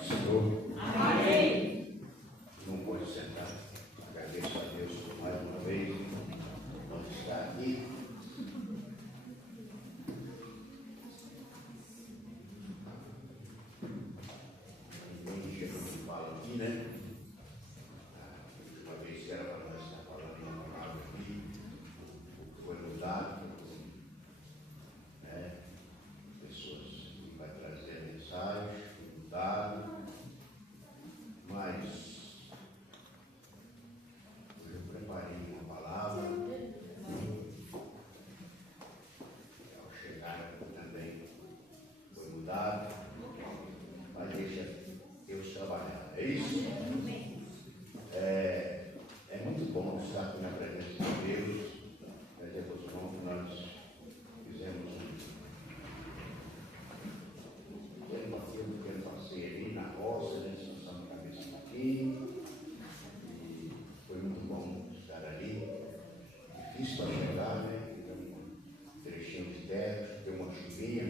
do Senhor. Amém. Não pode sentar. Agradeço a Deus por mais uma vez nós estar aqui. Ninguém chega e fala aqui, né? A última vez que era para nós estar falando uma palavra aqui, foi mudado, né? Pessoas que vai trazer a mensagem, foi mudado, mas eu preparei uma palavra. Ao chegar aqui também foi mudado, mas deixa Deus trabalhar. É isso? É muito bom estar aqui na presença de Deus. Mas é bom que nós fizemos um pequeno passeio ali na roça, né? Descansamos a cabeça um pouquinho. E foi muito bom estar ali. Difícil para chegar, né? Um trechinho de terra, deu uma chuvinha.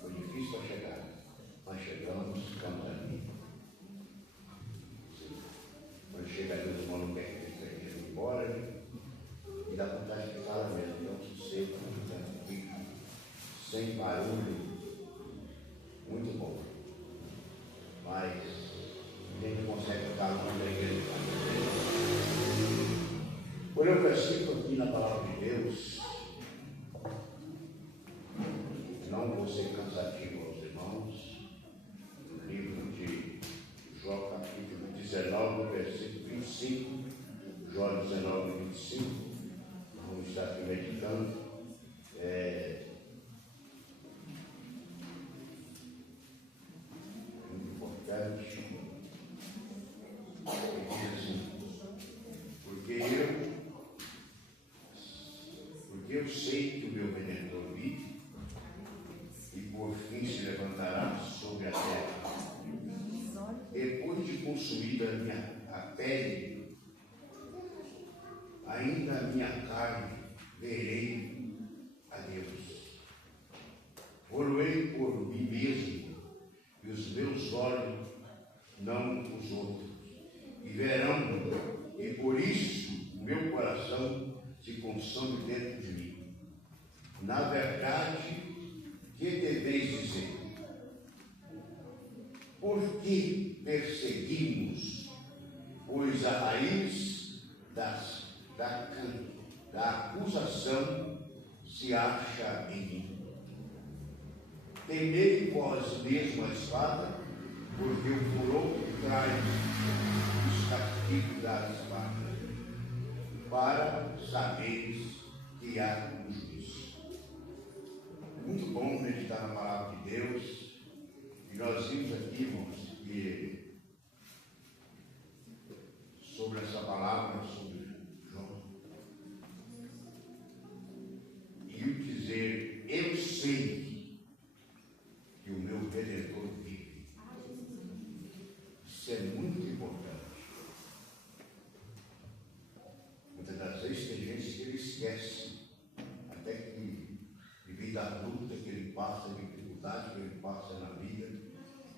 Foi difícil para chegar. Mas chegamos, ficamos ali. Quando chega ali, os irmãos não querem que eles ir embora, né? E dá vontade de ficar lá mesmo. Então, sossego, sem barulho. Muito bom. Mas ninguém consegue ficar longe da igreja. Olha o versículo aqui na palavra de Deus. Não vou ser cansativo aos irmãos. No livro de Jó, capítulo 19, versículo 25. Jó 19, 25. Vamos estar aqui meditando. Muito importante. Ele diz assim: porque eu sei que o meu Redentor vive e por fim se levantará sobre a terra. Depois de consumida a pele, ainda a minha carne verei a Deus. Vou-lo-ei por mim mesmo, e os meus olhos não os outros. E verão, e por isso o meu coração se consome dentro de mim. Na verdade, que deveis dizer? Por que perseguimos? Pois a raiz da acusação se acha em mim. Temei vós mesmo a espada, porque o furor traz os castigos da espada, para saberes que há um juízo. É muito bom meditar na palavra de Deus. E nós vimos aqui, irmãos, que sobre essa palavra, sobre Jó, e o dizer: eu sei que o meu Redentor vive. Isso é muito importante. Muitas das vezes tem gente que ele esquece, até que devido à luta que ele passa, a dificuldade que ele passa na vida,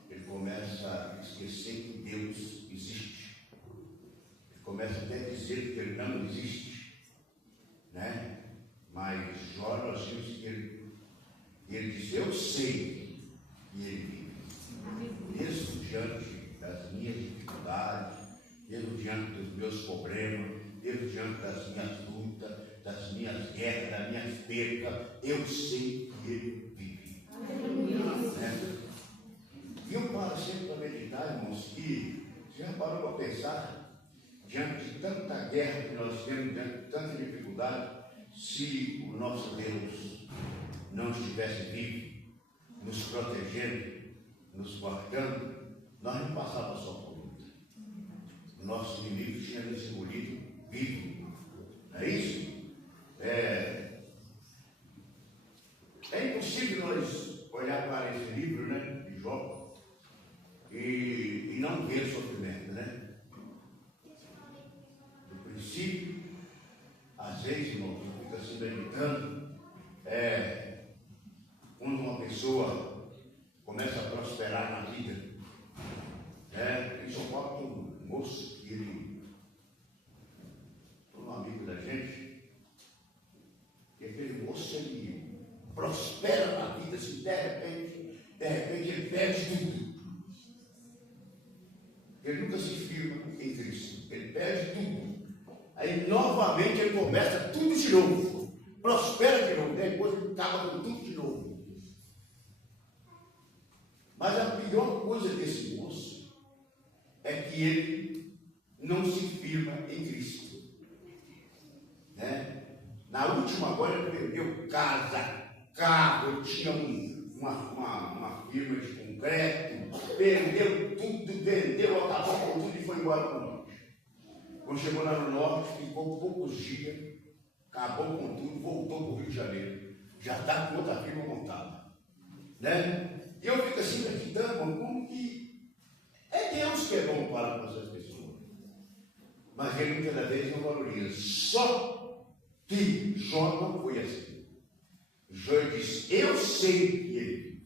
ele começa a esquecer que Deus existe. Ele começa até a dizer que ele não existe, né? Mas Jó, nós vimos que ele diz: eu sei que ele vive, mesmo diante das minhas dificuldades, mesmo diante dos meus problemas, mesmo diante das minhas lutas, das minhas guerras, das minhas percas, eu sei que ele vive. Né? E eu paro sempre para meditar, irmãos, que você já parou para pensar, diante de tanta guerra que nós temos, diante de tanta dificuldade, se o nosso Deus não estivesse vivo, nos protegendo, nos guardando, nós não passávamos só por luta. O nosso inimigo tinha nos engolido vivo. Não é isso? É impossível nós olhar para esse livro, né, de Jó, e não ver sofrimento, né? Do princípio, às vezes, irmãos, fica se meditando, quando uma pessoa começa a prosperar na vida, perde tudo. Ele nunca se firma em Cristo. Ele perde tudo. Aí novamente ele começa tudo de novo. Prospera de novo. Depois ele acaba com tudo de novo. Mas a pior coisa desse moço é que ele não se firma em Cristo. Né? Na última agora ele perdeu casa, carro, ele tinha uma firma de concreto, perdeu tudo, vendeu, acabou com tudo e foi embora para o norte. Quando chegou lá no norte, ficou poucos dias, acabou com tudo, voltou para o Rio de Janeiro. Já está com outra firma montada. Né? E eu fico assim, acreditando, como que é Deus que é bom para com essas pessoas. Mas ele muitas vezes não valoriza. Só que Jó não foi assim. Jó disse, eu sei que ele.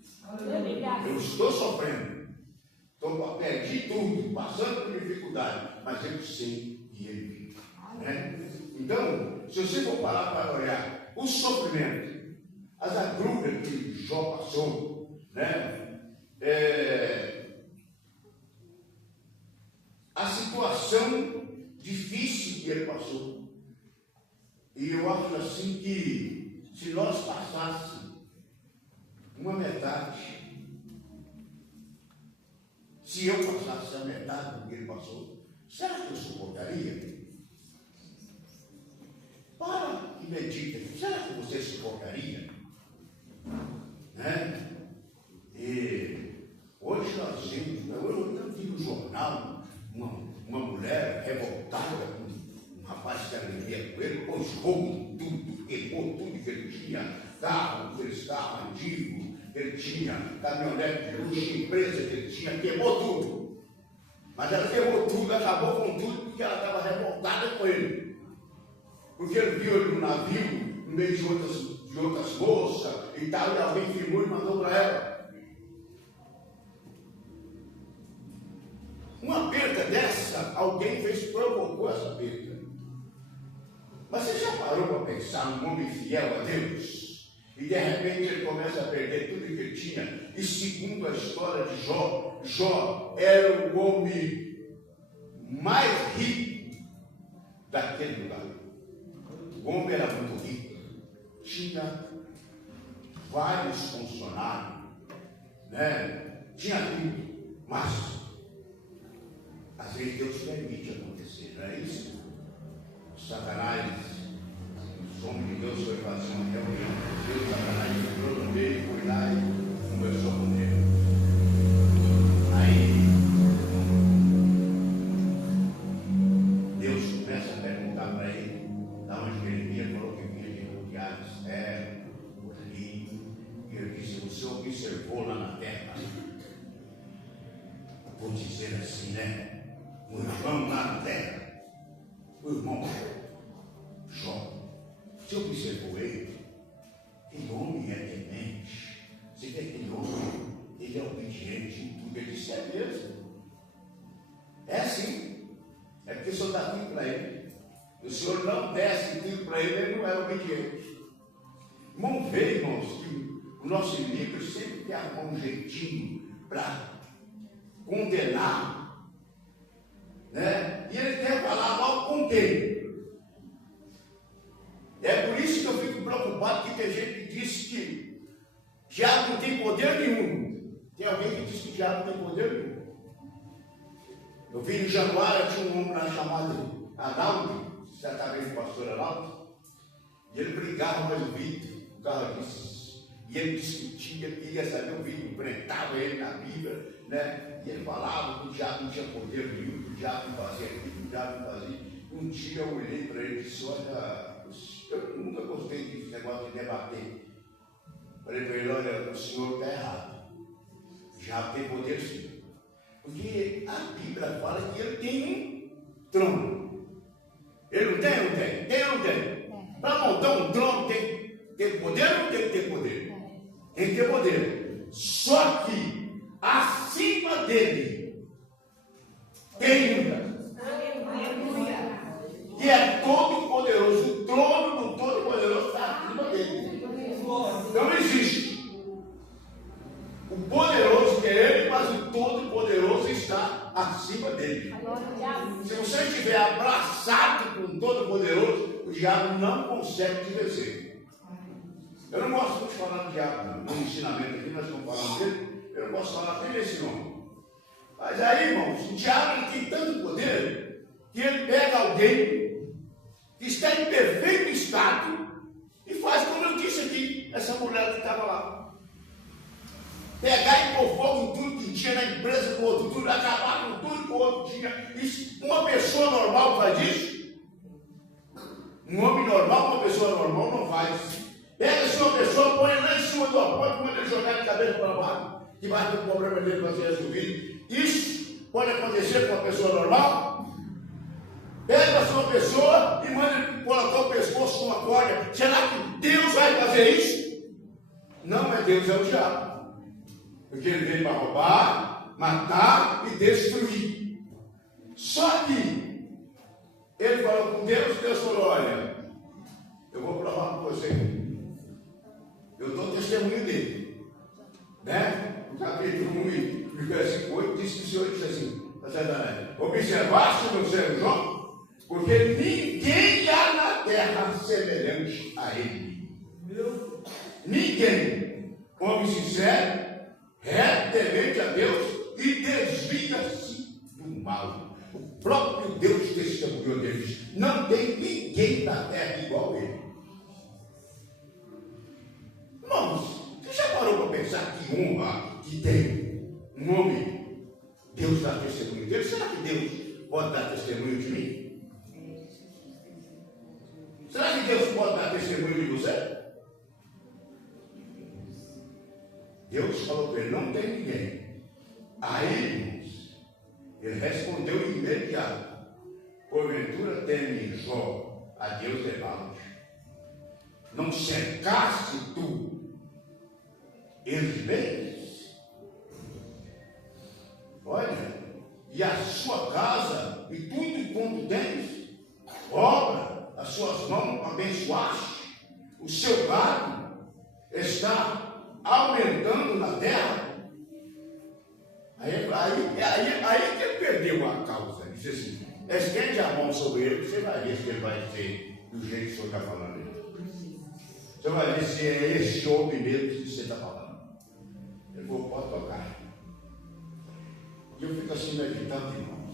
Eu estou sofrendo. Perdi tudo, passando por dificuldade. Mas eu sei que ele vive. Né? Então, se você for parar para olhar o sofrimento, as agruras que Jó passou, né? A situação difícil que ele passou. E eu acho assim que se nós passássemos uma metade, se eu passasse a metade do que ele passou, será que eu suportaria? Para e medita, será que você suportaria? Né? E hoje nós vemos, eu vi no jornal uma mulher revoltada com um rapaz que alegria com ele, pôs fogo tudo, queimou tudo que ele tinha, carro, aqueles carros antigos, ele tinha caminhonete de luxo, empresa que ele tinha, queimou tudo. Mas ela queimou tudo, acabou com tudo, porque ela estava revoltada com ele. Porque ele viu ele no navio, no meio de outras moças e tal, e alguém filmou e mandou para ela. Uma perda dessa, alguém provocou essa perda. Mas você já parou para pensar num homem fiel a Deus? E de repente ele começa a perder tudo que ele tinha. E segundo a história de Jó, Jó era o homem mais rico daquele lugar. O homem era muito rico. Tinha vários funcionários, né? Tinha tudo, mas às vezes Deus permite acontecer, não é isso? Satanás, os homens de Deus foi fazer uma reunião, Deus, Satanás entrou no meio, foi lá e conversou com ele. Aí Deus começa a perguntar para ele, da onde ele vinha, falou que vinha de Rodeados, ali, e ele disse, você observou lá na terra, vou dizer assim, né? O irmão lá na terra, o irmão Jó, você observou ele? Aquele homem é temente. Você vê aquele homem, ele é obediente em tudo. Ele disse, é mesmo. É assim. É porque o senhor dá tudo para ele. O senhor não desce tudo para ele, ele não é obediente. Irmão, vê, irmãos, que o nosso inimigo sempre quer arrumar um jeitinho para condenar. Né? E ele quer falar logo com quem? É por isso que eu fico preocupado que tem gente que diz que diabo não tem poder nenhum. Tem alguém que diz que diabo não tem poder nenhum. Eu vi no Januário, tinha um homem lá chamado Arnaldo, certamente o pastor Arnaldo, e ele brigava mais o vídeo, o carro disse, e ele discutia, queria saber o vídeo, enfrentava ele na Bíblia, né? E ele falava que o diabo não tinha poder nenhum, que o diabo não fazia aquilo, que o diabo não fazia. Um dia eu olhei para ele e disse, olha, eu nunca gostei desse negócio de debater. Falei para ele, olha, o senhor está errado. O diabo tem poder sim. Porque a Bíblia fala que ele tem um trono. Ele não tem? Não tem. Tem ou não tem? Para montar um trono tem que ter poder ou não tem que ter poder? Tem que ter poder. Só que acima dele tem um que é todo poderoso. O trono do todo poderoso está acima dele. Então não existe o poderoso que é acima dele. Se você estiver abraçado com Todo-Poderoso, o diabo não consegue te vencer. Eu não gosto muito de falar do diabo, não. No ensinamento aqui nós estamos falando dele, eu não posso falar bem esse nome. Mas aí, irmãos, o diabo tem tanto poder que ele pega alguém que está em perfeito estado e faz como eu disse aqui, essa mulher que estava lá. Pegar e pôr fogo em tudo que tinha na empresa do outro, tudo, acabar com tudo que o outro tinha. Isso, uma pessoa normal faz isso? Um homem normal, uma pessoa normal não faz. Pega-se uma pessoa, põe lá em cima do apoio, manda ele jogar de cabeça para baixo, que vai ter um problema dele para ser resolvido. Isso pode acontecer com uma pessoa normal? Pega uma pessoa e manda ele colocar o pescoço com uma corda. Será que Deus vai fazer isso? Não é Deus, é o diabo. Porque ele veio para roubar, matar e destruir. Só que ele falou com Deus, Deus falou, olha, eu vou provar para você. Eu dou testemunho dele. Né? No capítulo 1, no versículo 8, diz que o Senhor disse assim, observaste meu servo João, porque ninguém há na terra semelhante a ele. Ninguém. Homem sincero, reto, temente a Deus e desvia-se do mal. O próprio Deus testemunhou deles. Não tem ninguém na terra igual a ele. Irmãos, você já parou para pensar que honra que tem um homem? Deus dá testemunho dele. Será que Deus pode dar testemunho de mim? Será que Deus pode dar testemunho de você? Deus falou para ele, não tem ninguém. Aí, irmãos, ele respondeu imediato, porventura teme Jó a Deus debaixo. Não cercaste tu eles bens? Olha, e a sua casa e tudo quanto tens, obra, as suas mãos abençoaste, o seu gado está aumentando na terra. Aí que ele perdeu a causa. Ele disse assim, estende a mão sobre ele, você vai ver se ele vai dizer do jeito que o senhor está falando aí. Você vai ver se é esse homem mesmo que você está falando. Ele falou, pode tocar. E eu fico assim meditando, irmãos.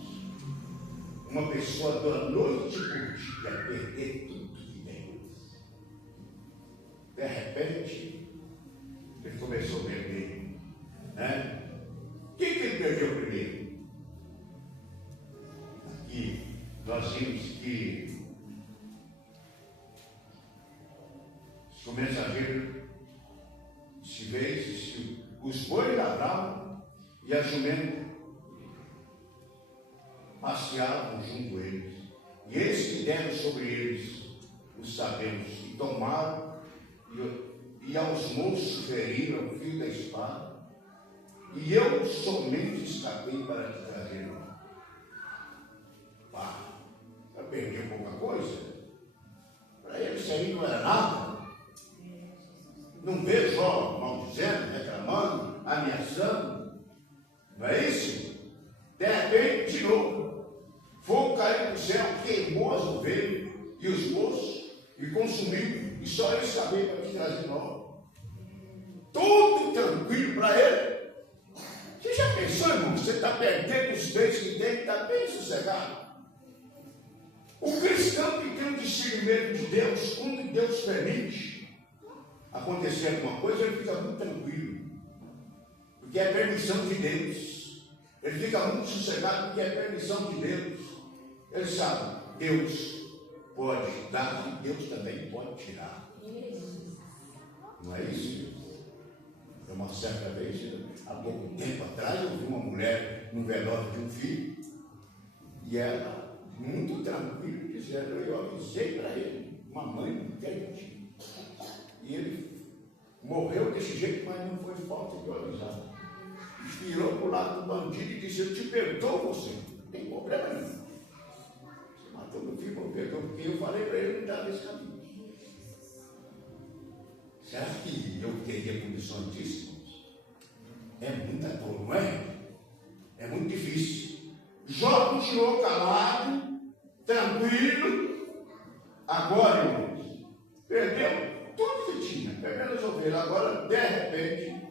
Uma pessoa da noite por dia perder tudo que tem. De repente, ele começou a perder. Né? Quem que ele perdeu primeiro? Aqui nós vimos que o mensageiro se vê os bois ladravam e a jumenta passeavam junto a eles. E eles que deram sobre eles os sabemos, e tomaram e aos moços feriram o fio da espada, e eu somente escapei para te trazer. Já perdi pouca coisa. Para ele isso aí não era nada. Não vejo Jó maldizendo, reclamando, ameaçando. Não é isso? De repente, de novo, fogo caiu do céu, queimou as ovelhas e os moços e consumiu. E só eu escapei para te trazer logo. Tudo tranquilo para ele. Você já pensou, irmão? Você está perdendo os bens que tem, está bem sossegado. O cristão que tem um discernimento de Deus, quando Deus permite acontecer alguma coisa, ele fica muito tranquilo, porque é permissão de Deus. Ele fica muito sossegado, porque é permissão de Deus. Ele sabe, Deus pode dar e Deus também pode tirar. Não é isso? Uma certa vez, há pouco tempo atrás, eu vi uma mulher no velório de um filho, e ela, muito tranquila, dizendo, eu avisei para ele, uma mãe não quente. E ele morreu desse jeito, mas não foi falta de avisar. Virou para o lado do bandido e disse, eu te perdoo você, não tem problema nenhum. Você matou meu filho, eu perdoo, porque eu falei para ele não dar nesse caminho. Será que eu teria condições disso? É muita dor, não é? É muito difícil. continuou calado, tranquilo. Agora, irmãos, perdeu tudo que tinha, perdeu as ovelhas. Agora, de repente,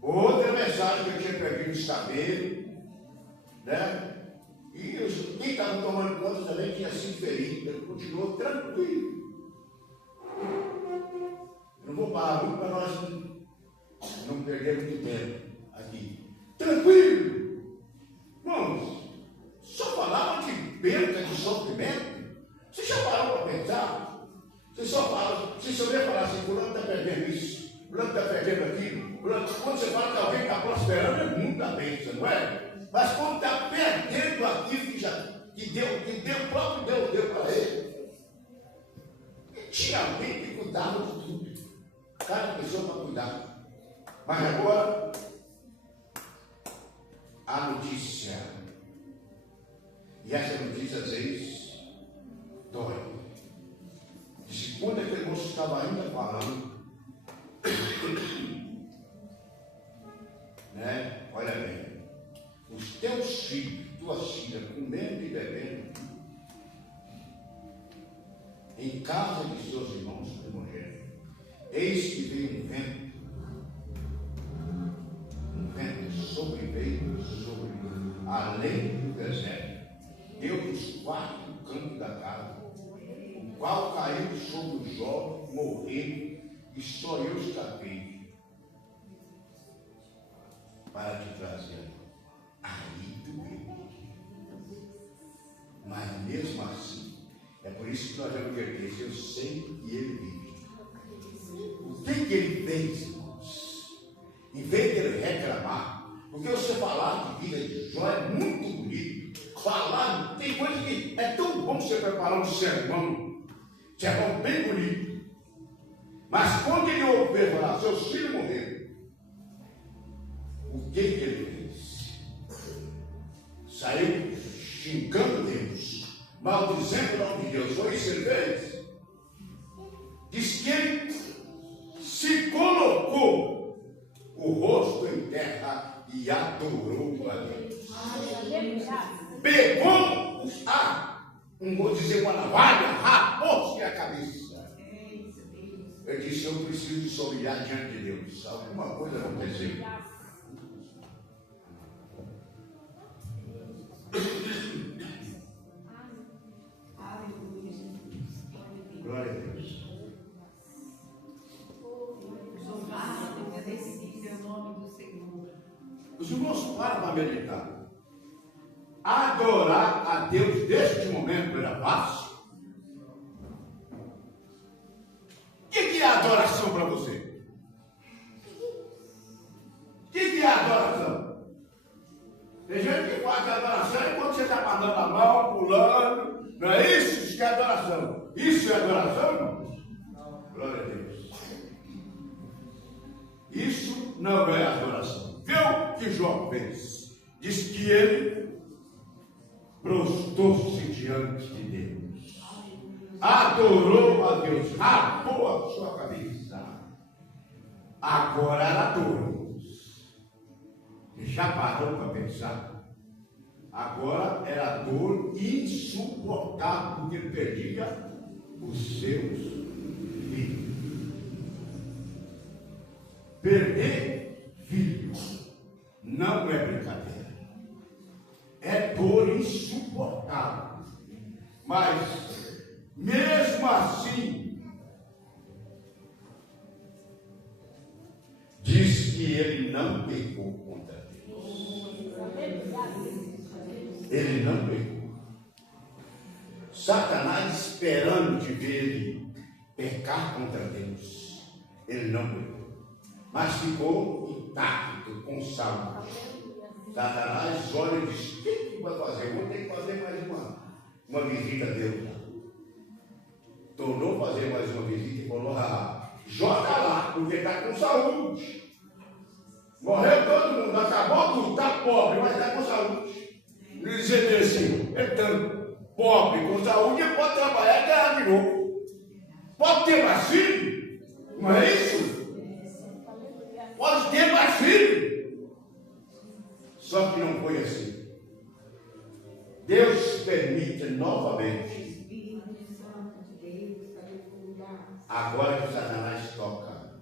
outra mensagem que eu tinha perdido saber, né? E quem estava tomando conta também tinha sido ferido, ele continuou tranquilo. Eu não vou parar muito para nós não perder muito tempo aqui. Tranquilo. Irmãos, só falava de perda, de sofrimento. Você já parou para pensar? Você só fala, você só vê falar assim, fulano está perdendo isso, fulano está perdendo aquilo. Fulano, quando você fala que alguém está prosperando, é muita bênção, não é? Mas quando está perdendo aquilo que o próprio Deus deu para ele, tinha alguém que cuidava de tudo. Cada pessoa para cuidar. Mas agora, a notícia. E essa notícia às vezes dói. Disse, quando aquele moço estava ainda falando, né? Olha bem, os teus filhos, tuas filhas, comendo e bebendo, em casa de seus irmãos primogênitos, eis que veio um vento sobreveio sobre além do deserto, deu os 4 cantos da casa, o qual caiu sobre o jovem, morrendo, e só eu escapei para te trazer. Aí doeu. Mas mesmo assim, é por isso que nós vamos ver que eu sei que ele vive. O que ele fez, irmãos? Em vez de ele reclamar, porque você falar de vida de Jó é muito bonito. Falar, tem coisa que é tão bom você preparar um sermão bem bonito. Mas quando ele ouve falar, seus filhos morreram, o que ele fez? Saiu xingando Deus, maldizendo o nome de Deus. Foi isso que ele fez? Diz que ele se colocou o rosto em terra e adorou a Deus. Pegou vou dizer, uma navalha, rapou-se a cabeça. Eu disse, eu preciso de humilhar diante de Deus. Alguma coisa aconteceu. Glória a Deus. Os irmãos param para meditar. Adorar a Deus neste momento era fácil? O que é adoração para você? O que é adoração? Tem gente que faz adoração enquanto você está mandando a mão, pulando. Não é isso? Isso que é adoração. Isso é adoração, irmãos? Glória a Deus. Isso não é adoração. Vê o que Jó fez. Diz que ele prostrou-se diante de Deus, adorou a Deus, rapou a sua cabeça. Agora era dor. Já parou para pensar? Agora era dor insuportável, porque ele perdia os seus filhos. Perder filhos não é brincadeira. É dor insuportável. Mas, mesmo assim, diz que ele não pecou contra Deus. Ele não pecou. Satanás esperando de ver ele pecar contra Deus. Ele não pecou. Mas ficou intacto, com saúde. Satanás olha e diz, o que vai fazer? Eu vou ter que fazer mais uma visita a Deus. Tornou fazer mais uma visita e falou, joga lá, porque está com saúde. Morreu todo mundo, acabou tudo, está pobre, mas está com saúde. Ele dizia assim, ele está pobre, com saúde, ele pode trabalhar e ganhar de novo. Pode ter mais filho, não é isso? Pode ter mais filho. Só que não foi assim. Deus permite novamente, agora que Satanás toca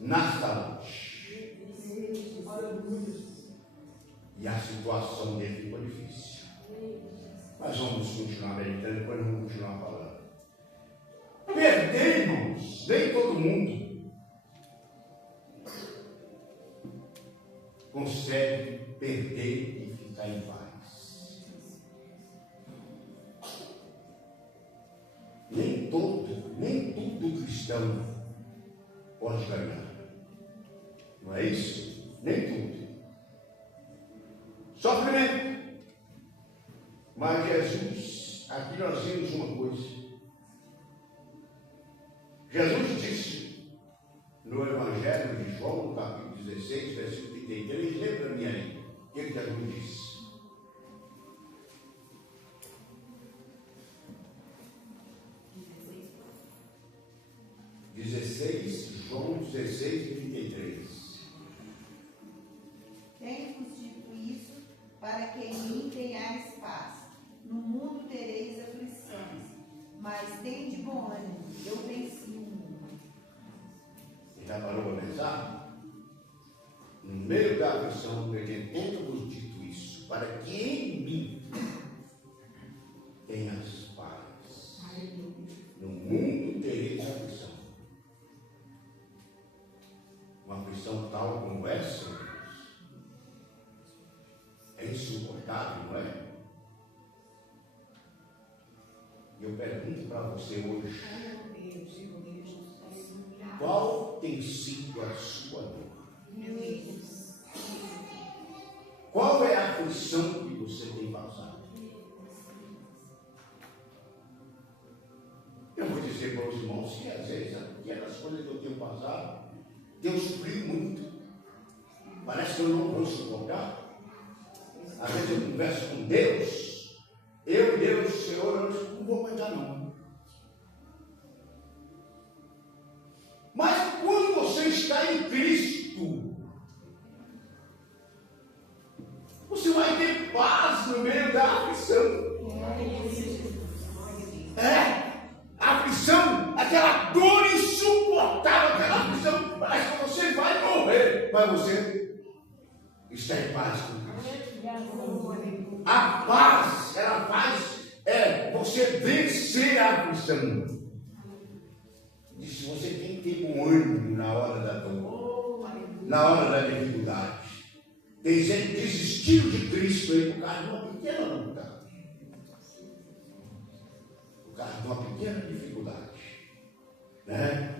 na saúde, e a situação dele ficou difícil. Mas vamos continuar meditando, depois vamos continuar falando. Perdemos, nem todo mundo consegue perder e ficar em paz. Nem todo cristão pode ganhar. Não é isso? Nem tudo. Sofrimento. Mas Jesus, aqui nós vimos uma coisa. Jesus disse no Evangelho de João, no capítulo 16, versículo 33, lê para mim aí, o que Jesus disse? João 16, 33. Tenho-vos dito isso para que em mim tenhais paz. No mundo tereis aflições, mas tende bom ânimo, eu venci o mundo. Você já parou para pensar? No meio da aflição, tenho-vos dito isso para que em mim tenhas paz. No mundo tereis aflição. Uma aflição tal como essa é insuportável, não é? E eu pergunto para você hoje, qual tem sido a sua dor? Qual é a aflição que você tem passado? Eu vou dizer para os irmãos que às vezes aquelas coisas que eu tenho passado, eu sofri muito. Parece que eu não vou suportar. Às vezes eu converso com Deus, eu e Deus, Senhor, eu não vou aguentar não. Mas quando você está em Cristo, você vai ter paz no meio da aflição. A aflição, aquela dor insuportável, aquela aflição, parece que você vai morrer, mas você está em paz com Cristo. A paz, ela faz você vencer a aflição. Diz, você tem que ter um ânimo na hora da dor, na hora da dificuldade. Tem gente que desistiu de Cristo aí por causa de uma pequena luta, por causa de uma pequena dificuldade, né?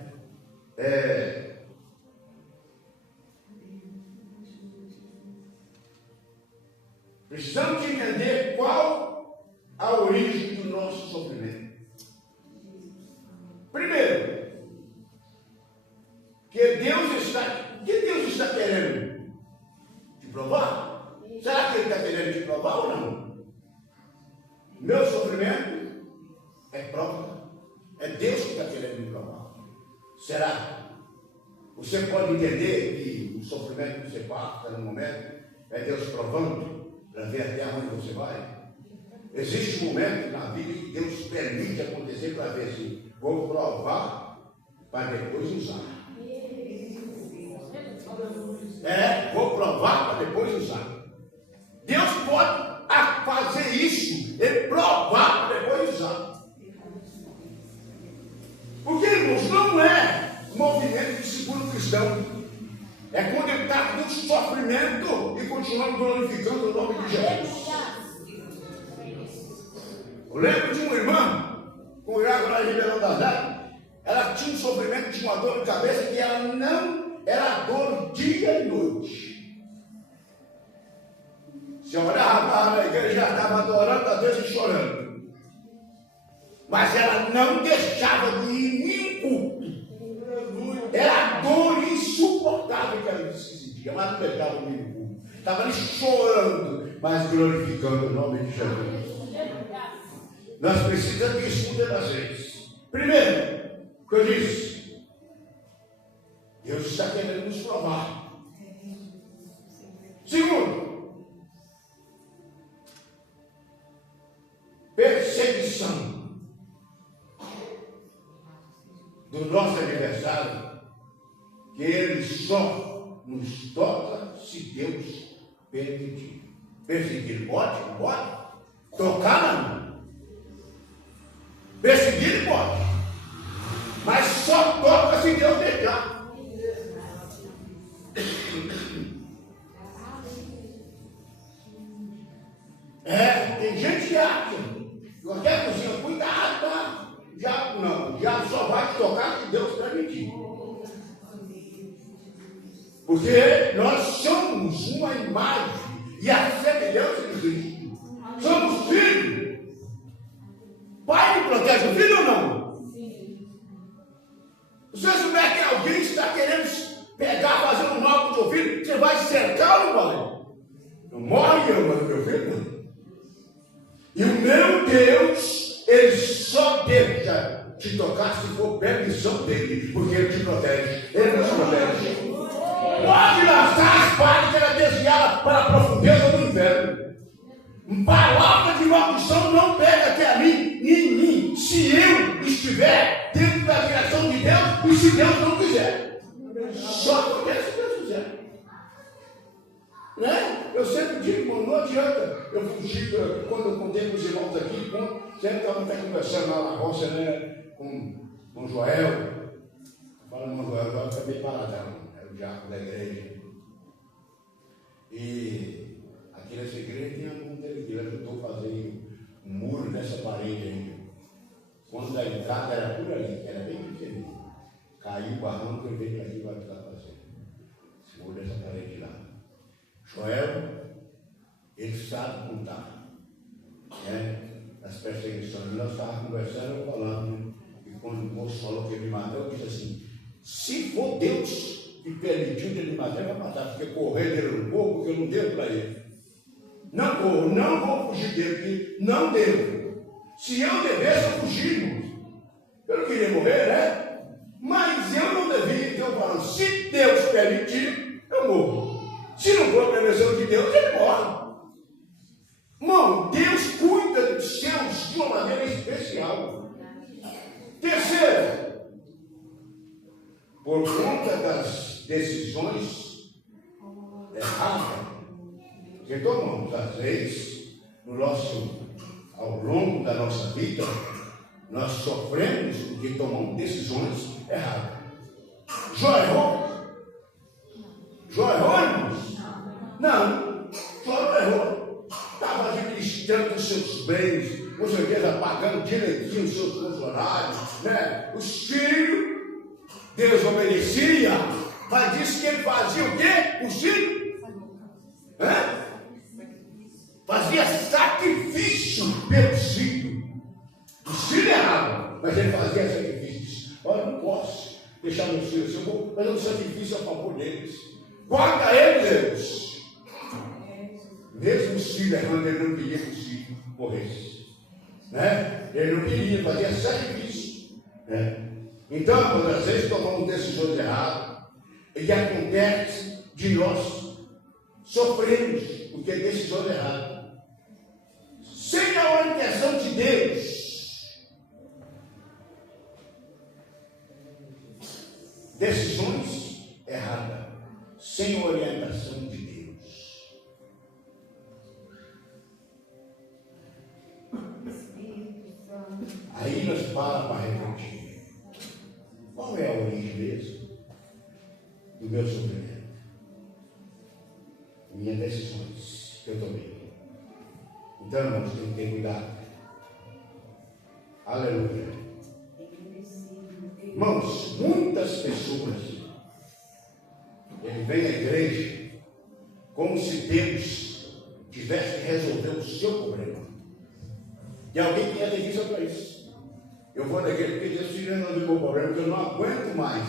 Precisamos entender qual a origem do nosso sofrimento. Primeiro, que Deus está querendo te provar? Será que Ele está querendo te provar ou não? Meu sofrimento é prova. É Deus que está querendo me provar. Será? Você pode entender que o sofrimento que você passa no momento é Deus provando para ver até onde você vai? Existe um momento na vida que Deus permite acontecer para ver se vou provar para depois usar. Vou provar para depois usar. Deus pode fazer isso, Ele provar para depois usar. Porque, irmãos, não é movimento de seguro cristão. É quando ele está no sofrimento e continuando glorificando o nome de Jesus. Eu lembro de uma irmã, congregada lá em Ribeirão das Águas, ela tinha um sofrimento, tinha uma dor de cabeça que ela não era dor dia e noite. Se olhava na igreja, já estava adorando a Deus e chorando. Mas ela não deixava de ir em culto. Era dor insuportável que ela sentia, mas não deixava de ir em culto. Estava ali chorando, mas glorificando o nome de Jesus. Nós precisamos disso muitas das vezes. Primeiro, o que eu disse, Deus está querendo nos provar. Segundo, permissão do nosso adversário, que ele só nos toca se Deus permitir. Perseguir pode? Pode. Tocar não. Perseguir pode. Mas só toca se Deus deixar. Tem gente que acha, qualquer coisinha, cuidado, tá? O diabo não, o diabo só vai te tocar se Deus permitir. Porque nós somos uma imagem e a semelhança de Cristo. Somos filhos. Pai não protege o filho ou não? Sim. Se você souber que alguém está querendo pegar, fazer um mal para o teu filho, você vai cercar ou não vai? Não morre eu, mas o meu filho não. E o meu Deus, ele só deixa te tocar se for permissão dele, porque ele te protege. Ele nos protege. Pode lançar a espada que ela desviada para a profundeza do inferno. Palavra de maldição não pega até a mim, nem em mim, se eu estiver dentro da direção de Deus e se Deus não quiser. Só porque se Deus quiser. Né? Eu sempre digo, não adianta eu fugir, quando eu contei com os irmãos aqui, sempre estava até conversando lá na roça, né, com o Joel. Fala, irmão Joel, eu acabei paradão, era o diácono da igreja. E aqui nessa igreja tinha um dele que ajudou a fazer um muro nessa parede ainda. Quando a entrada era por ali, que era bem pequenininho. Caiu o barranco e veio aqui e vai ficar fazendo esse muro dessa parede lá. Joel, ele sabe contar, né, as perseguições. Nós estávamos conversando, falando, e quando o moço falou que ele me matou, eu disse assim: se for Deus que permitiu ele me matar, ele vai matar, porque correr dele não vou, porque eu não devo para ele. Não corro, não vou fugir dele, porque não devo. Se eu devesse, eu fugia. Eu não queria morrer, né? Mas eu não devia, então eu falo, se Deus permitir, eu morro. Se não for a prevenção de Deus, ele morre. Irmão, Deus cuida dos seus de uma maneira especial. Terceiro, por conta das decisões erradas que tomamos, às vezes, ao longo da nossa vida, nós sofremos porque tomamos decisões erradas. Jó errou? Jó errou, irmãos? Não, Jó não errou. Estava administrando os seus bens, com certeza pagando direitinho os seus funcionários, né? Os filhos, Deus obedecia, mas disse que ele fazia o quê? Os filhos? Fazia sacrifício pelos filhos. Os filhos erravam, mas ele fazia sacrifício. Olha, não posso deixar meus filhos, eu vou fazer um sacrifício a favor deles. Guarda ele, Deus. Mesmo os filhos errando, ele não queria que os filhos morressem. Né? Ele não queria, fazia sacrifício. Né? Então, quando às vezes tomamos decisões erradas, e acontece de nós sofremos porque é decisões erradas. Sem a orientação de Deus, decisões erradas, sem a orientação de Deus. Aí nós paramos para refletir. Qual é a origem mesmo do meu sofrimento? Minhas decisões que eu tomei. Então, irmãos, tem que ter cuidado. Aleluia. Irmãos, muitas pessoas vêm à igreja como se Deus tivesse que resolver o seu problema. E alguém tinha tendência para isso. Eu vou naquele porque Deus se resolver o meu problema, porque eu não aguento mais.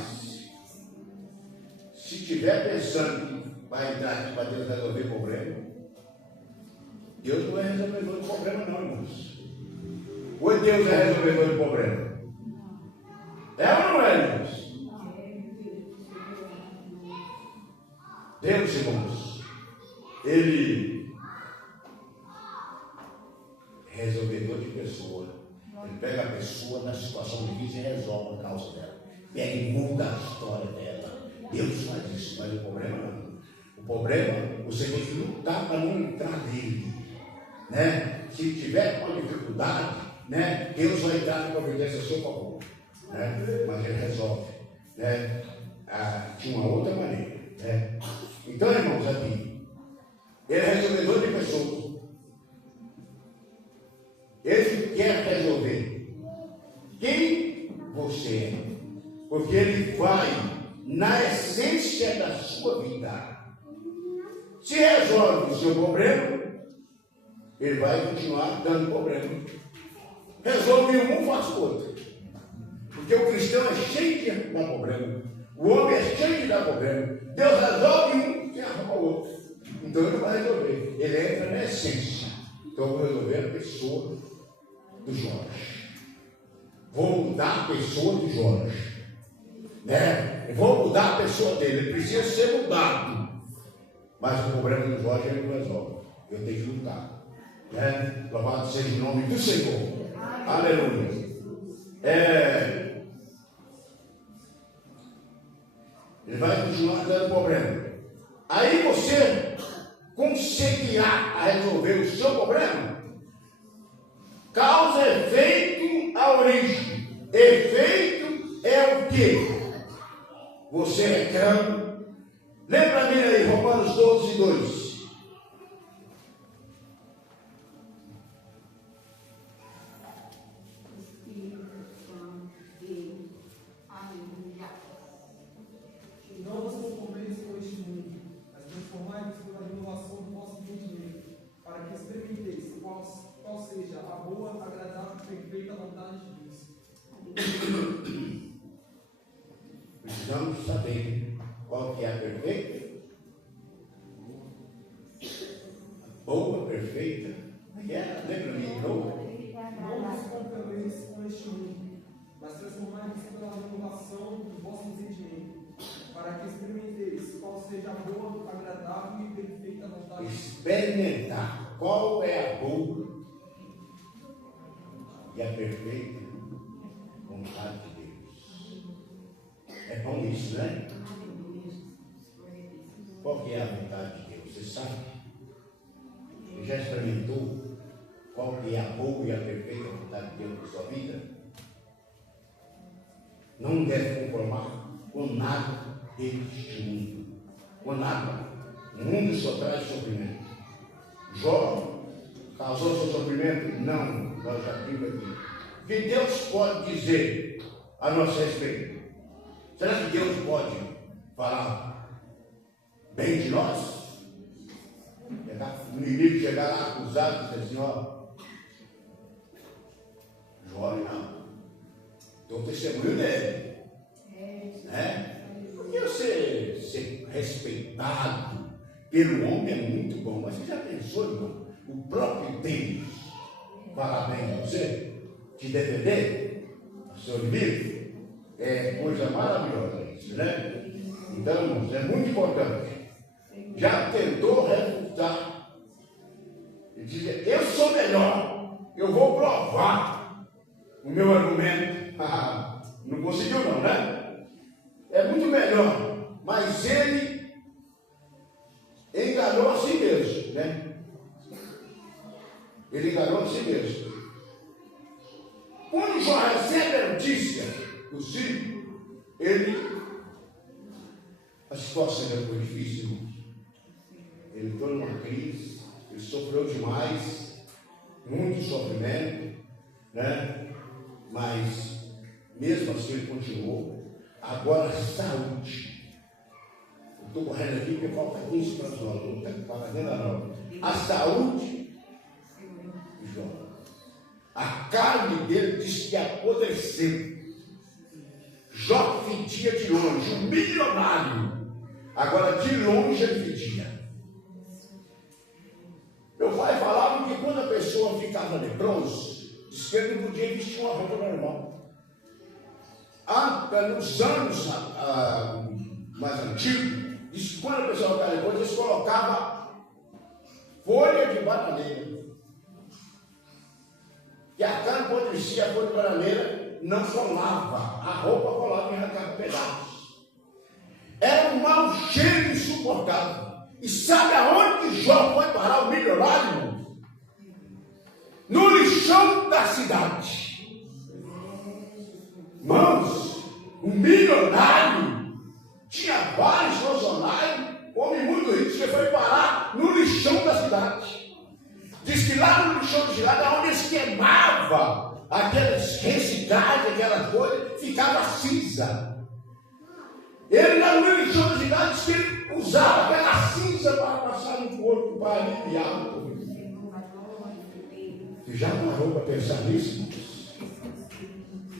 Se estiver pensando que vai entrar aqui para Deus resolver o problema, Deus não é resolvedor de problema, não, irmãos. Ou Deus é resolvedor de problema? É ou não é, irmãos? Deus, irmãos, Ele é resolvedor de pessoa. Ele pega a pessoa na situação difícil e resolve a causa dela. Pega e muda a história dela. Deus faz isso, mas o problema não. O problema, você tem que lutar para não entrar nele. Né? Se tiver uma dificuldade, né? Deus vai entrar na providência a seu favor. Né? Mas ele resolve. Né? De uma outra maneira. Né? Então, irmãos, aqui, ele é resolvedor de pessoas. Ele quer resolver quem você é, porque ele vai na essência da sua vida. Se resolve o seu problema, ele vai continuar dando problema. Resolve um, faz outro. Porque o cristão é cheio de dar problema. O homem é cheio de dar problema. Deus resolve um e arruma o outro. Então ele vai resolver. Ele entra na essência. Então eu vou resolver a pessoa do Jorge. Vou mudar a pessoa do Jorge. Né? Eu vou mudar a pessoa dele. Ele precisa ser mudado. Mas o problema do Jorge ele não resolve. Eu tenho que lutar. Né? Louvado seja o nome do Senhor. Aleluia. Ele vai continuar dando problema. Aí você conseguirá resolver o seu problema. Causa, efeito, a origem. Efeito é o quê? Você reclama. Lembra mim aí, Romanos 12, 2. Não vos conformeis com este mundo, mas transformai-vos pela renovação do vosso entendimento, para que experimenteis qual seja a boa, agradável e perfeita vontade de Deus. Precisamos saber qual que é a perfeita, boa, perfeita. Lembra-me de novo? Não vos conformeis com este mundo, mas transformai-vos pela renovação do vosso entendimento, para que experimenteis qual seja a boa, agradável e perfeita vontade de Deus. Experimentar qual é a boa e a perfeita vontade de Deus. É bom isso, né? Qual que é a vontade de Deus? Você sabe? Você já experimentou qual que é a boa e a perfeita vontade de Deus na sua vida? Não deve conformar com nada deste mundo. Com nada. O mundo só traz sofrimento. Jó causou seu sofrimento? Não, nós já vimos aqui. O que Deus pode dizer a nosso respeito? Será que Deus pode falar bem de nós? O inimigo chegar lá acusado e dizer assim, ó, Jó não. Dou testemunho dele. Né? Porque você ser respeitado pelo homem é muito bom, mas você já pensou, irmão? O próprio Deus falar bem de você, te defender, o seu inimigo, é coisa maravilhosa isso, né? Então, irmãos, é muito importante. Já tentou refutar e dizer, eu sou melhor, eu vou provar o meu argumento. Não conseguiu não, né? É muito melhor, mas ele enganou a si mesmo, né? Ele enganou a si mesmo. Quando Jó recebe a notícia do filho, a situação dele foi difícil. Ele entrou numa crise, ele sofreu demais, muito sofrimento, né? Mas mesmo assim ele continuou. Agora, saúde. Eu estou correndo aqui porque falta 15 para as 9. A saúde de Jó. A carne dele disse que apodreceu. Jó fedia de longe, um milionário. Agora de longe ele fedia. Meu pai falava que quando a pessoa ficava leproso, disse que ele não podia vestir uma roupa normal. Nos anos mais antigos, disse que quando a pessoa ficava leprosa, eles colocavam folha de bananeira. que a carne apodrecia, a folha de bananeira não colava, a roupa colava e arrancava pedaços. Era um mau cheiro insuportável. E sabe aonde que Jó foi parar, o milionário, irmão? No lixão da cidade. Irmãos, o milionário tinha vários funcionários, homem muito rico, que foi parar no lixão da cidade. Diz que lá no lixão da cidade, onde eles queimavam aqueles reciclagens, aquelas coisas, ficava cinza. Ele lá no lixão da cidade disse que ele usava aquela cinza para passar no corpo, para aliviar o corpo. Você já parou para pensar nisso?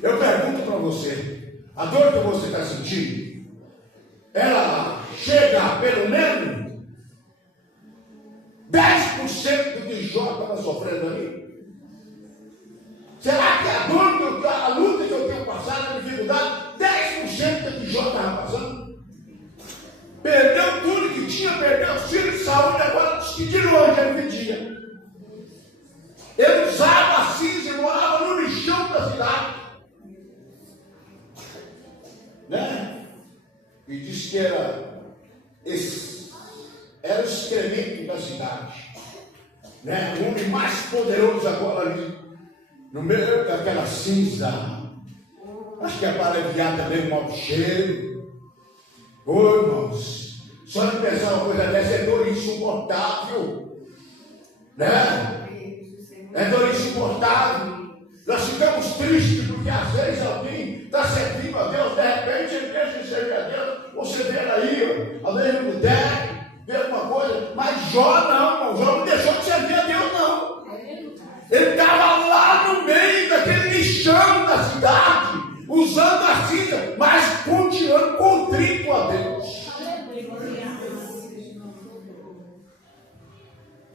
Eu pergunto para você, a dor que você está sentindo, ela chega pelo menos 10% do que Jó estava sofrendo ali? Será que a dor, a luta que eu tenho passado, a dificuldade, 10% do que Jó estava passando? Perdeu tudo que tinha, perdeu os filhos de saúde, agora diz que de longe ele pedia. Ele usava a cinza e morava no lixão da cidade. Né? E disse que era o excremento da cidade. Né? O homem mais poderoso agora ali, no meio daquela cinza. Acho que é para aliviar também o mau cheiro. Ô irmãos, só de pensar uma coisa dessa é dor insuportável. Né? É dor insuportável. Nós ficamos tristes porque às vezes alguém está servindo a Deus, de repente ele deixa de servir a Deus. Você vê aí, às vezes no boteco, vê alguma coisa, mas Jó não, irmão. Jó não deixou de servir a Deus, não. Ele estava lá no meio daquele lixão da cidade, usando a cinza, mas continuando contrito a Deus.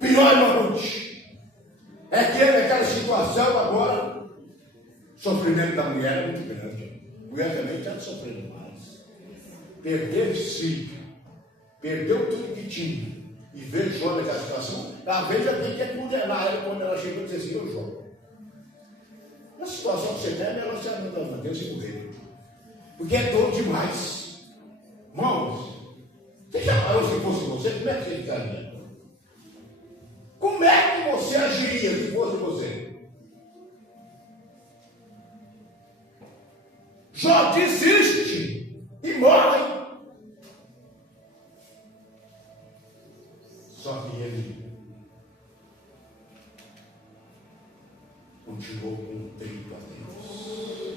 Pior, irmão, é que naquela situação agora, o sofrimento da mulher é muito grande. A mulher também está sofrendo mais. Perdeu filho, perdeu tudo que tinha. E veio Jó naquela situação. Às vezes eu tenho que condenar ela quando ela chegou e disse assim: ô Jó, na situação que você tem, ela se abandona a Deus e morrer. Porque é dor demais. Irmãos, você já parou se fosse você? Como é que você ficaria? Como é que você agiria se fosse você? Jó desiste e morre. Só que ele continuou com o tempo a Deus.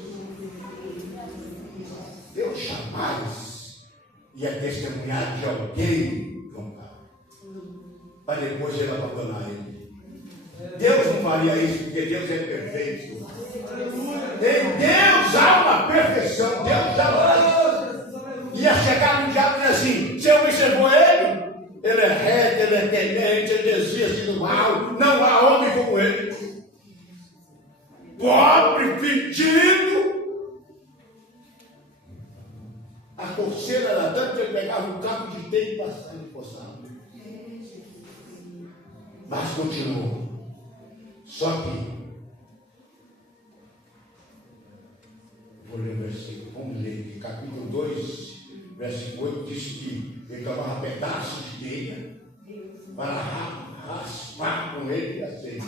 Deus jamais ia testemunhar de alguém, João Carlos, para depois ele abandonar ele. Deus não faria isso porque Deus é perfeito. Em Deus há uma perfeição. Deus jamais ia chegar no diabo e dizer assim: você observou ele? Ele é reto, ele é temente, ele desvia-se do mal. Não há homem como ele. Pobre, pedindo. A coceira era tanto que ele pegava um cabo de teio e passava e postava. Mas continuou. Só que, vou ler o versículo, vamos ler, capítulo 2, versículo 8, diz que ele tomava pedaços de telha para raspar com ele a telha,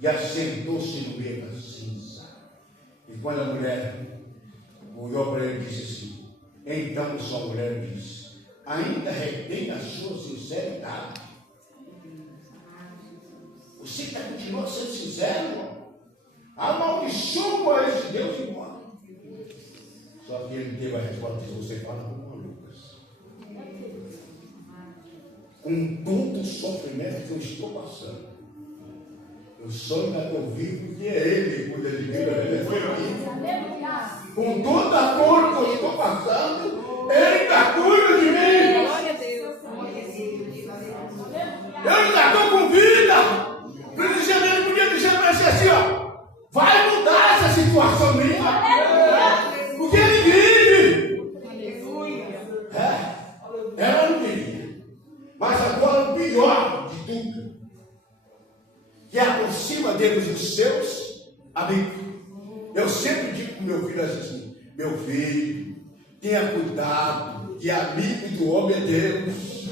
e assentou-se no meio da cinza. E quando a mulher olhou para ele e disse assim, então sua mulher disse: ainda retém a sua sinceridade? Você continua sendo sincero, irmão? Amaldiçoa esse Deus e morre. Só que ele teve a resposta: você fala como Lucas. Com todo o sofrimento que eu estou passando, eu só ainda estou vivo porque é Ele que cuida de mim. Ele foi aqui. Com toda a dor que eu estou passando, Ele ainda cuida de mim. Glória a Deus. Eu ainda estou com vida. Ele podia dizer para você assim: ó, vai mudar essa situação minha. Porque ele vive. Ela não queria. Mas agora o pior de tudo, que aproxima deles os seus, Amigo. Eu sempre digo para o meu filho assim: meu filho, tenha cuidado, que amigo do homem é Deus.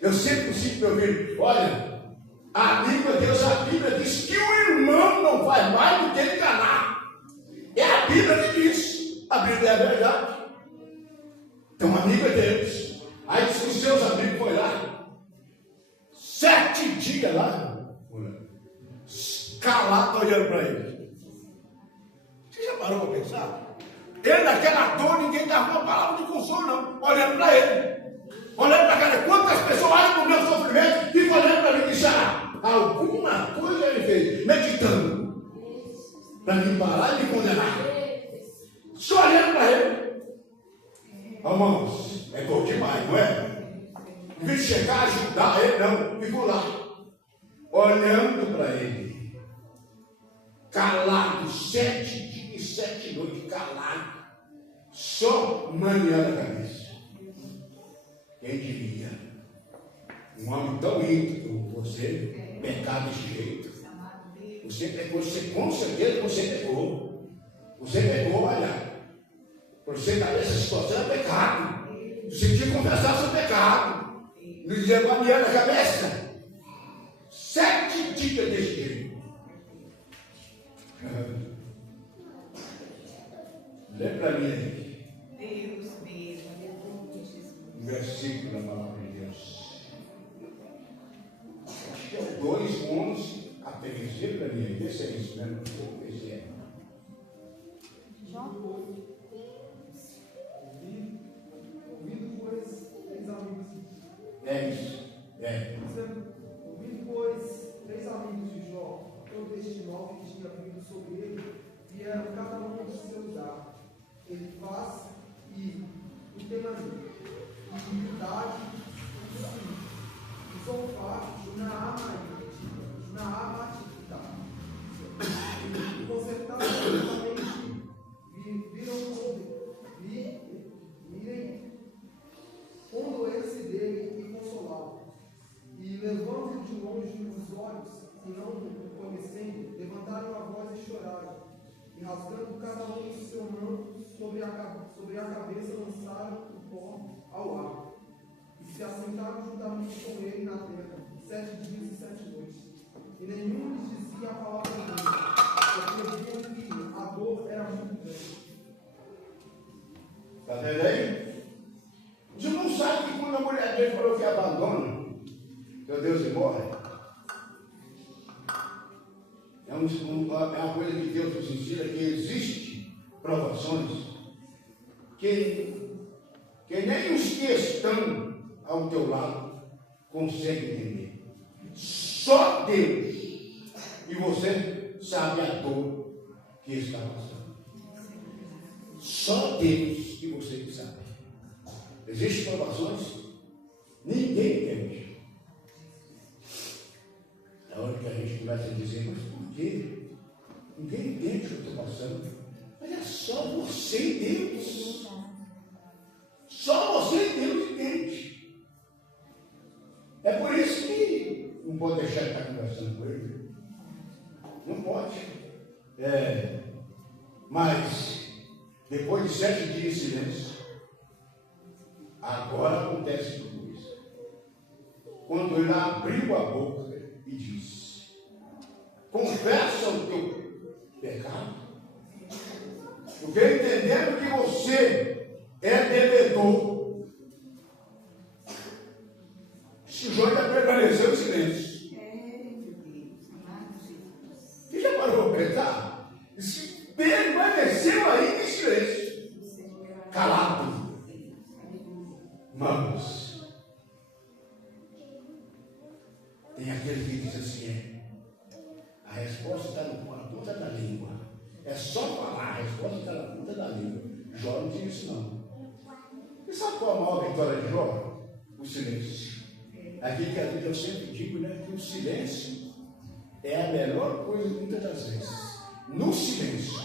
Eu sempre digo para o meu filho: olha, amigo é Deus. A Bíblia diz que o irmão não faz mais do que enganar. É a Bíblia que diz. A Bíblia é a verdade. Então, amigo é Deus. Aí diz que os seus amigos foram lá 7 dias lá, calado, olhando para ele. Você já parou para pensar? Ele naquela dor, ninguém dava uma palavra de consolo, não. Olhando para ele. Olhando para cara. Quantas pessoas olham para o meu sofrimento e ficam olhando para mim e dizem: alguma coisa ele fez, meditando, para me parar e me condenar. Só olhando para ele. Irmãos, é bom demais, não é? Em vez de chegar a ajudar ele, não, ficou lá, olhando para ele, calado, 7 dias e 7 noites, calado, só maneando a cabeça. Quem diria? Um homem tão íntimo como você, pecar desse jeito. Você pecou, com certeza você pecou. Você pecou, olha. Você está nessa situação, é pecado. Você tinha que confessar seu pecado. Não dizer maneando a cabeça. 7 dias desse jeito. Lê para mim aí. Deus mesmo. Um versículo da palavra de Deus. Acho que é o 2:11 a 13. Lê para mim aí. Vê se é isso, né? Não sei se é. Ouvindo, pois, 3 amigos. É isso. É. Ouvindo, pois, 3 amigos de Jó, todo este mal que tinha vindo sobre ele, vieram cada um do seu lugar. Ele faz e o Temani, e Bildade, e Zofar, e Naamatita, e consertaram totalmente, virem condoer-se dele e consolá-lo. E levando de longe os olhos, e não o conhecendo, levantaram a voz e choraram. E rasgando cada um o seu manto sobre a cabeça, lançaram o pó ao ar. E se assentaram juntamente com ele na terra, 7 dias e 7 noites. E nenhum lhes dizia a palavra dele, porque viam que a dor era muito grande. Está vendo aí? Você não sabe que quando a mulher dele falou que abandona, meu Deus, e morre. É uma coisa que Deus nos ensina, que existe provações que nem os que estão ao teu lado conseguem entender. Só Deus e você sabe a dor que está passando. Só Deus e você que sabe. Existem provações, ninguém entende. Na hora que a gente começa a dizer: mas por quê? Ninguém entende o que eu estou passando. Mas é só você e Deus. Só você e Deus entende. É por isso que não pode deixar de estar conversando com ele. Não pode. Mas depois de 7 dias de silêncio, agora acontece tudo isso. Quando ele abriu a boca e disse: confessa o teu pecado, porque entendendo que você é devedor. Jó ainda permaneceu em silêncio. Você já parou para pensar? Permaneceu aí em silêncio, calado. Vamos. Tem aquele que diz assim: a resposta está na ponta da língua. É só falar, a resposta está na ponta da língua. Jó não tinha isso não. E sabe qual a maior vitória de Jó? O silêncio. Aquilo que a vida eu sempre digo, né? Que o silêncio é a melhor coisa muitas das vezes. No silêncio,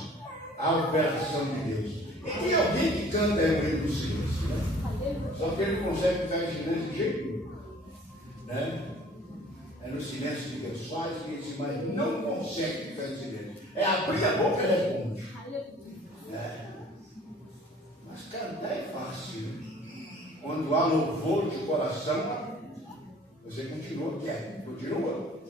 a operação de Deus. E tem alguém que canta ele no silêncio, né? Só que ele consegue ficar em silêncio de jeito nenhum, né? É no silêncio que Deus faz, que esse mais não consegue ficar em silêncio. É abrir a boca e responde. Mas cantar é fácil. Quando há louvor de coração, você continua quieto, continua.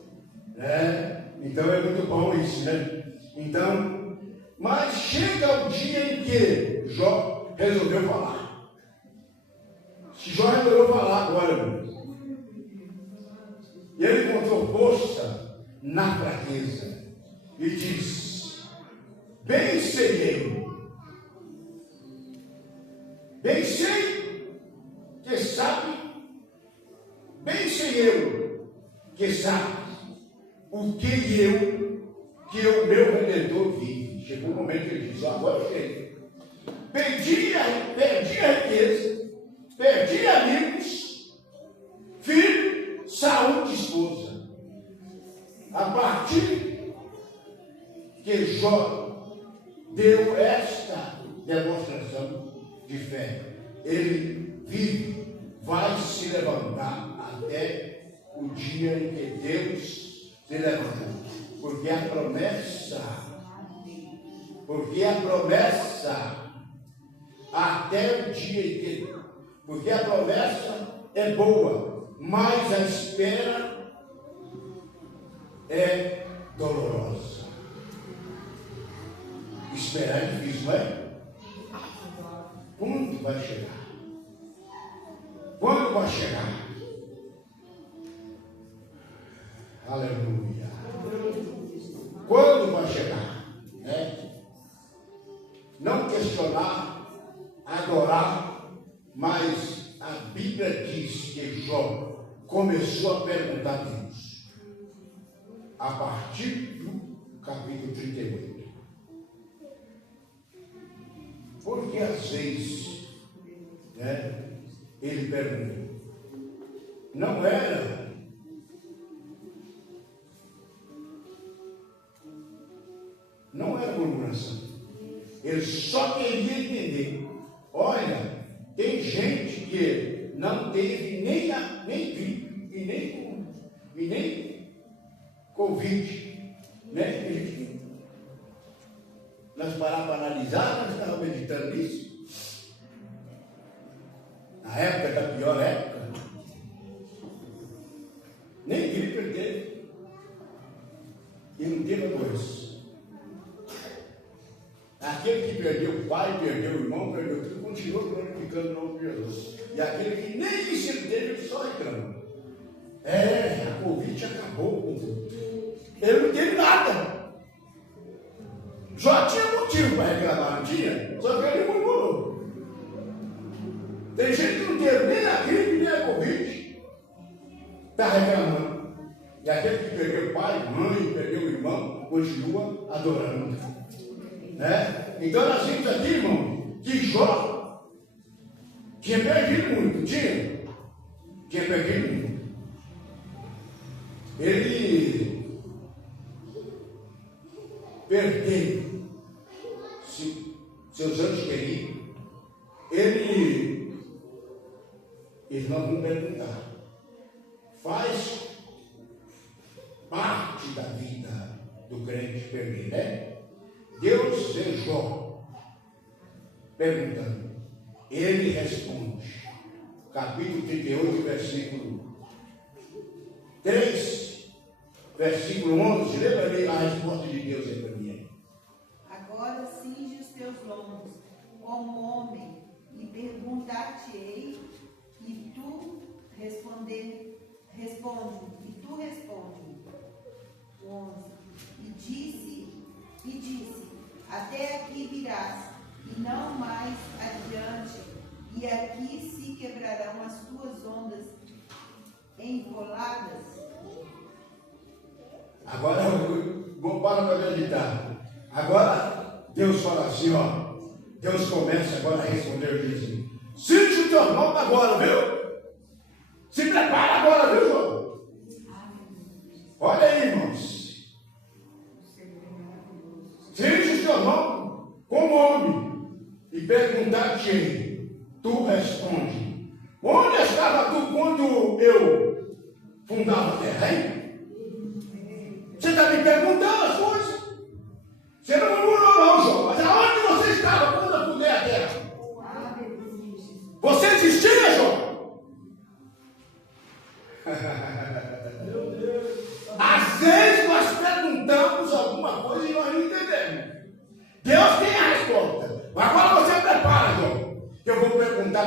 Então é muito bom isso, né? Então, mas chega o dia em que Jó resolveu falar. Se Jó resolveu falar agora, meu Deus. E ele encontrou força na fraqueza. E diz: bem sei que sabe, bem sei eu que sabe o que o meu Redentor vive. Chegou o momento que ele diz: agora eu chego. Perdi a riqueza, perdi amigos, filho, saúde, esposa. A partir que Jó deu esta demonstração de fé, ele vive, vai se levantar até o dia em que Deus se levantou. Porque a promessa, até o dia em que, porque a promessa é boa, mas a espera é dolorosa. Esperar é difícil, não é? Quando vai chegar? Quando vai chegar? Aleluia. Quando vai chegar? Não questionar, adorar, mas a Bíblia diz que Jó começou a perguntar a Deus. A partir do capítulo 38. Porque às vezes, ele perguntou, não era murmuração. Ele só queria entender. Olha, tem gente que não teve nem gripe e nem Covid, né? Nós paramos para analisar, nós estávamos meditando nisso. Na época da pior época, nem gripe ele teve. E não teve a doença. Aquele que perdeu o pai, perdeu o irmão, perdeu tudo, continua glorificando o nome de Jesus. E aquele que nem isso ele teve, ele só reclama. A Covid acabou com tudo. Ele não teve nada. Já tinha motivo para reclamar, não tinha? Só que ele murmurou. Tem gente que não teve nem a gripe, nem a Covid. Está reclamando. E aquele que perdeu o pai, mãe, perdeu o irmão, continua adorando. Então nós vimos aqui, irmão, que Jó tinha perdido muito, tinha perdido muito. Ele perdeu seus anos queridos. Eles não vão perguntar. Faz parte da vida do crente perder, né? Deus vê Jó perguntando. Ele responde. Capítulo 38, versículo 3, versículo 11. Lê para mim a resposta de Deus aí para mim. Agora cinge os teus lombos como homem e perguntar-te-ei e tu responde. 11. E disse, até aqui virás, e não mais adiante, e aqui se quebrarão as tuas ondas enroladas. Agora, vou para acreditar. Agora, Deus fala assim, ó. Deus começa agora a responder e diz assim, cinge o teu irmão agora, viu? Se prepara agora, viu, João? Olha aí, irmãos. Cinge o teu irmão como homem e perguntar-te, tu responde. Onde estava tu quando eu fundava a terra, hein? Você está me perguntando as coisas.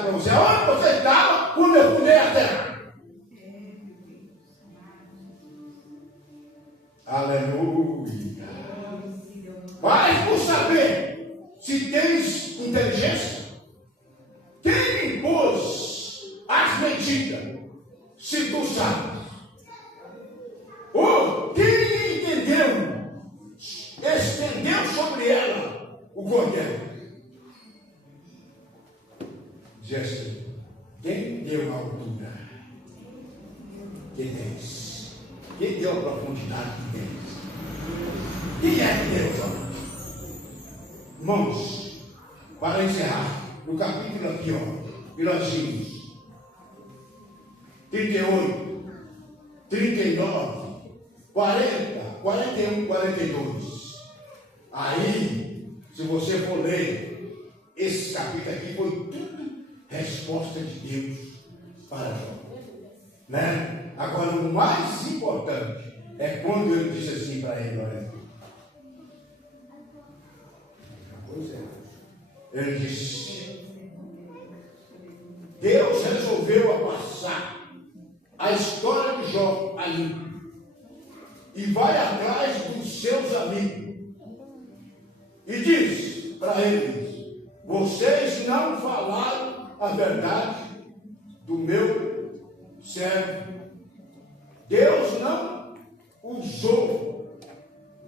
para você. Onde você estava quando eu fundei a terra? Aleluia. Mas por saber se tens inteligência, quem impôs as medidas? Se tu sabes. Ou quem entendeu, estendeu sobre ela o cordeiro? Diz assim: quem deu a altura que tens? Quem deu a profundidade que tens? Quem é que deu? Irmãos, para encerrar, no capítulo aqui, ó, que nós vimos 38, 39, 40, 41, 42. Aí, se você for ler esse capítulo aqui, foi tudo resposta de Deus para Jó, né? Agora, o mais importante é quando ele disse assim para ele: olha, pois é, ele disse, Deus resolveu passar a história de Jó ali e vai atrás dos seus amigos e diz para eles: vocês não falaram a verdade do meu servo. Deus não usou.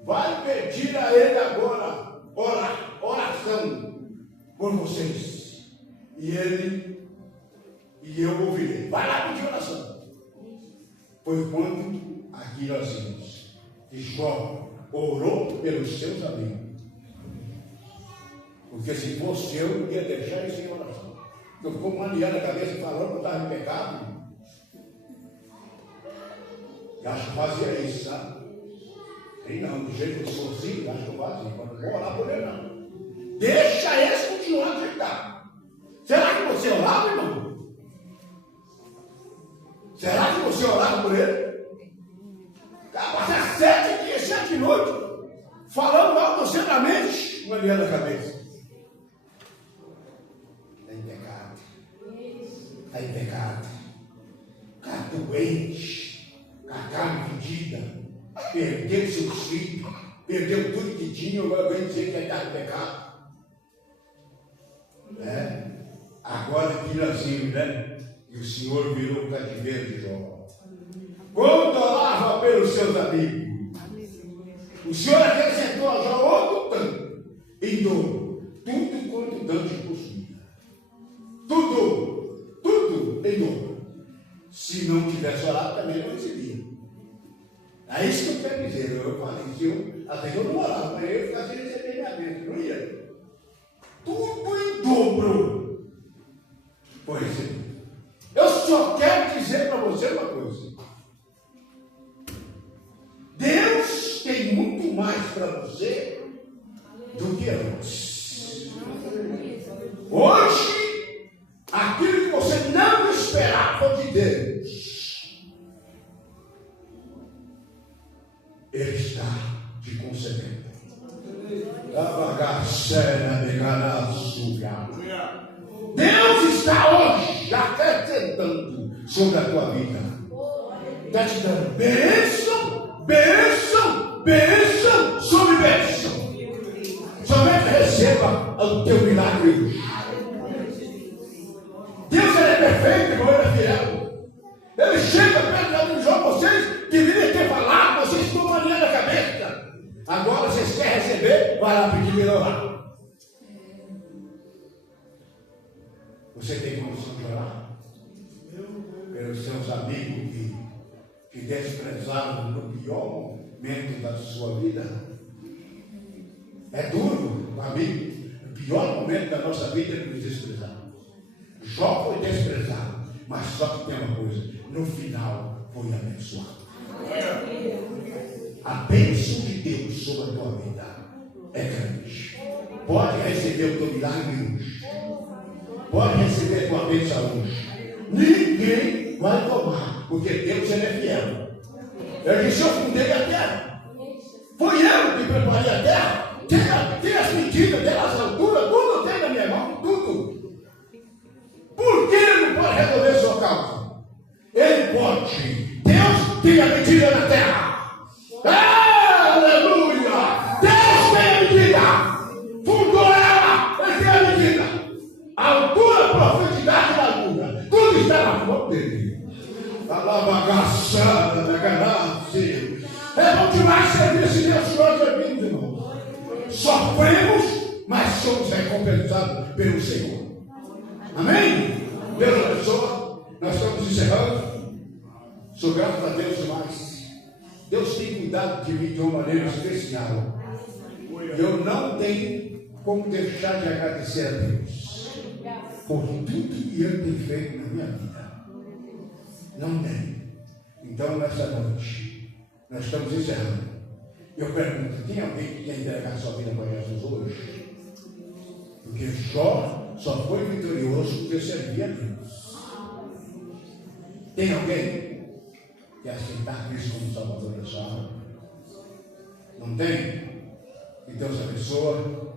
Vai pedir a ele agora oração por vocês, e eu ouvirei. Vai lá pedir oração. Foi quando aqui nós vimos que Jó orou pelos seus amigos. Porque se fosse eu, não ia deixar isso em oração. Eu ficou maneando a cabeça falando que eu estava em pecado. E acho que fazia isso, sabe? E não, do jeito que eu sou assim, acho que eu fazia. Mas não vou orar por ele, não. Deixa esse continuar de estar. Será que você orava, irmão? Será que você orava por ele? Passar 7 dias, 7 noites, falando mal de você na mente, maneando a cabeça. Está em pecado. Está em pecado. Está doente. Com a carne fedida. Perdeu seus filhos. Perdeu tudo que tinha. Agora vem dizer que está em pecado. Agora aqui nós vimos, né? E o Senhor virou o cativeiro de Jó. Quando orava pelos seus amigos, o Senhor acrescentou a Jó outro tanto, em dobro, tudo quanto Dante possuía. Tudo em dobro. Se não tivesse orado, também não recebia. É isso que eu quero dizer. Eu falei, às vezes eu não orava, mas eu ficava sem receber minha bênção, não ia. Tudo em dobro foi recebido. Eu só quero dizer para você uma coisa. Deus tem muito mais para você do que antes. Hoje, aquilo que você não esperava de Deus, Ele está te concedendo. Deus está hoje acrescentando sobre a tua vida. Está te dando bênção sobre bênção. Somente receba o teu milagre hoje. Deus é perfeito, irmão, Ele é fiel. Ele chega perto de Jó, vocês deveriam ter falado, vocês estão maneando a cabeça. Agora vocês querem receber, vai lá pedir melhorar. Você tem condição de orar pelos seus amigos que desprezaram no pior momento da sua vida? É duro, amigo. No pior momento da nossa vida ele nos desprezaram. Jó foi desprezado, mas só que tem uma coisa: no final foi abençoado. A bênção de Deus sobre a tua vida é grande. Pode receber o teu milagre hoje. Pode receber a tua bênção hoje. Ninguém vai tomar, porque Deus ele é fiel. Eu disse: eu fundei a terra. Foi eu que preparei a terra. Tem as medidas, tem as alturas, tudo tem na minha mão, tudo. Por ele pode. Deus tem a medida na terra. Aleluia! Deus tem a medida. Fundou ela, ele tem a medida. A altura, a profundidade da altura, tudo está na mão dele. Alabagaçada da ganância. É bom demais servir esse Deus que nós servimos, irmão. Sofremos, mas somos recompensados pelo Senhor. Amém? Deus abençoe. Nós estamos encerrando. Sou grato a Deus demais. Deus tem cuidado de mim de uma maneira especial. Eu não tenho como deixar de agradecer a Deus por tudo que Ele tem feito na minha vida. Não tem. Então, nessa noite, nós estamos encerrando. Eu pergunto: tem alguém que quer entregar sua vida para Jesus hoje? Porque Jó só foi vitorioso porque servia a Deus. Tem alguém que quer aceitar Cristo como Salvador da sua alma? Não tem? Que Deus abençoe.